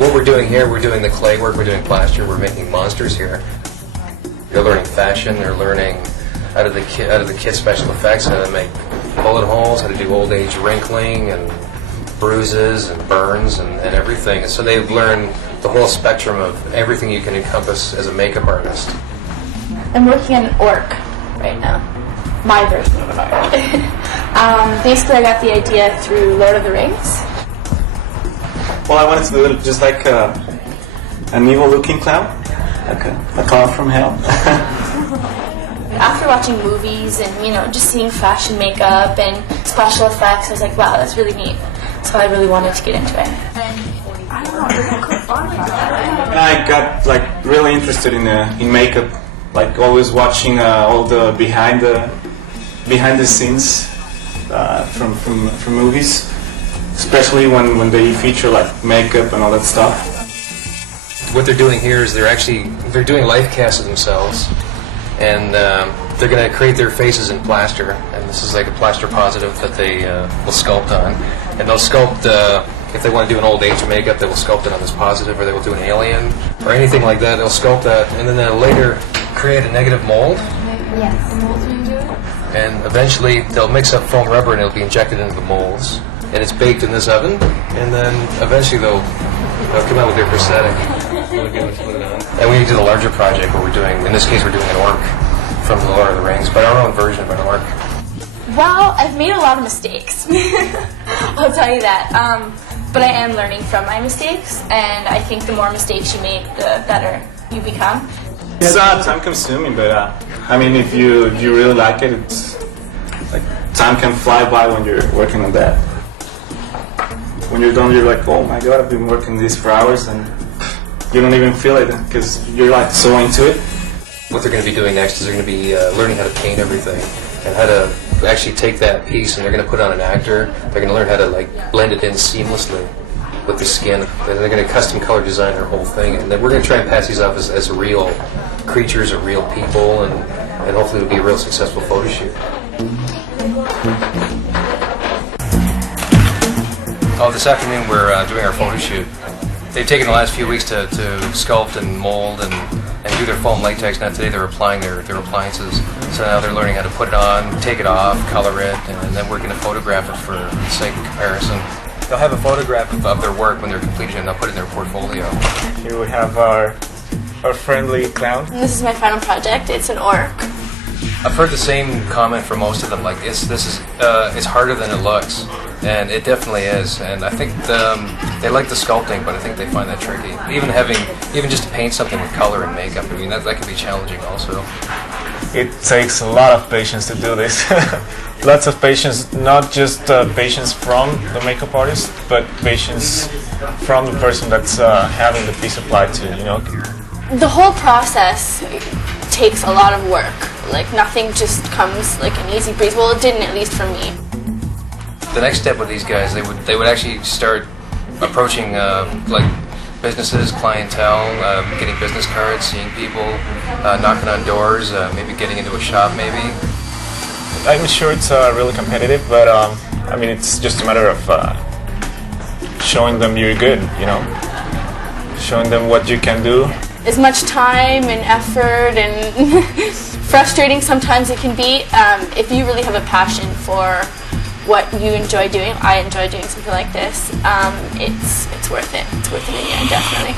what we're doing here, we're doing the clay work, we're doing plaster, we're making monsters here. They're learning fashion, they're learning out of the kit special effects, how to make bullet holes, how to do old age wrinkling and bruises and burns and everything. So they've learned the whole spectrum of everything you can encompass as a makeup artist. I'm working on an orc right now. My version of an orc. Basically, I got the idea through Lord of the Rings. Well, I wanted to do it just like an evil-looking clown, like a clown from hell. After watching movies and, you know, just seeing fashion makeup and special effects, I was like, wow, that's really neat. So I really wanted to get into it. I got like really interested in makeup, like always watching all the behind the scenes from movies, especially when they feature like makeup and all that stuff. What they're doing here is they're doing life casts of themselves, and they're going to create their faces in plaster, and this is like a plaster positive that they will sculpt on, and they'll sculpt, if they want to do an old age makeup, they will sculpt it on this positive, or they will do an alien, or anything like that, they'll sculpt that, and then they'll later create a negative mold. Yes. And eventually they'll mix up foam rubber and it'll be injected into the molds, and it's baked in this oven, and then eventually they'll come out with their prosthetic. And we did a larger project where we're doing, in this case we're doing an orc from the Lord of the Rings, but our own version of an orc. Well, I've made a lot of mistakes. I'll tell you that. But I am learning from my mistakes, and I think the more mistakes you make, the better you become. It's time consuming, but I mean, if you really like it, it's like time can fly by when you're working on that. When you're done, you're like, oh my god, I've been working this for hours, and you don't even feel it because you're like so into it. What they're going to be doing next is they're going to be learning how to paint everything and how to actually take that piece, and they're going to put on an actor. They're going to learn how to like blend it in seamlessly with the skin. And they're going to custom color design their whole thing, and then we're going to try and pass these off as real creatures or real people, and hopefully it'll be a real successful photo shoot. Oh, this afternoon we're doing our photo shoot. They've taken the last few weeks to sculpt and mold and do their foam latex. Now today they're applying their appliances. So now they're learning how to put it on, take it off, color it, and then we're going to photograph it for sake of comparison. They'll have a photograph of their work when they're completed, and they'll put it in their portfolio. Here we have our friendly clown. And this is my final project. It's an orc. I've heard the same comment from most of them, like it's harder than it looks, and it definitely is. And I think they like the sculpting, but I think they find that tricky. Even just to paint something with color and makeup, I mean that can be challenging also. It takes a lot of patience to do this. Lots of patience, not just patience from the makeup artist, but patience from the person that's having the piece applied to, you know. The whole process takes a lot of work. Like, nothing just comes like an easy breeze. Well, it didn't, at least for me. The next step with these guys, they would actually start approaching like businesses, clientele, getting business cards, seeing people, knocking on doors, maybe getting into a shop, maybe. I'm sure it's really competitive, but I mean, it's just a matter of showing them you're good, you know, showing them what you can do. As much time and effort and frustrating sometimes it can be, if you really have a passion for what you enjoy doing, I enjoy doing something like this, it's worth it. It's worth it in the end, definitely.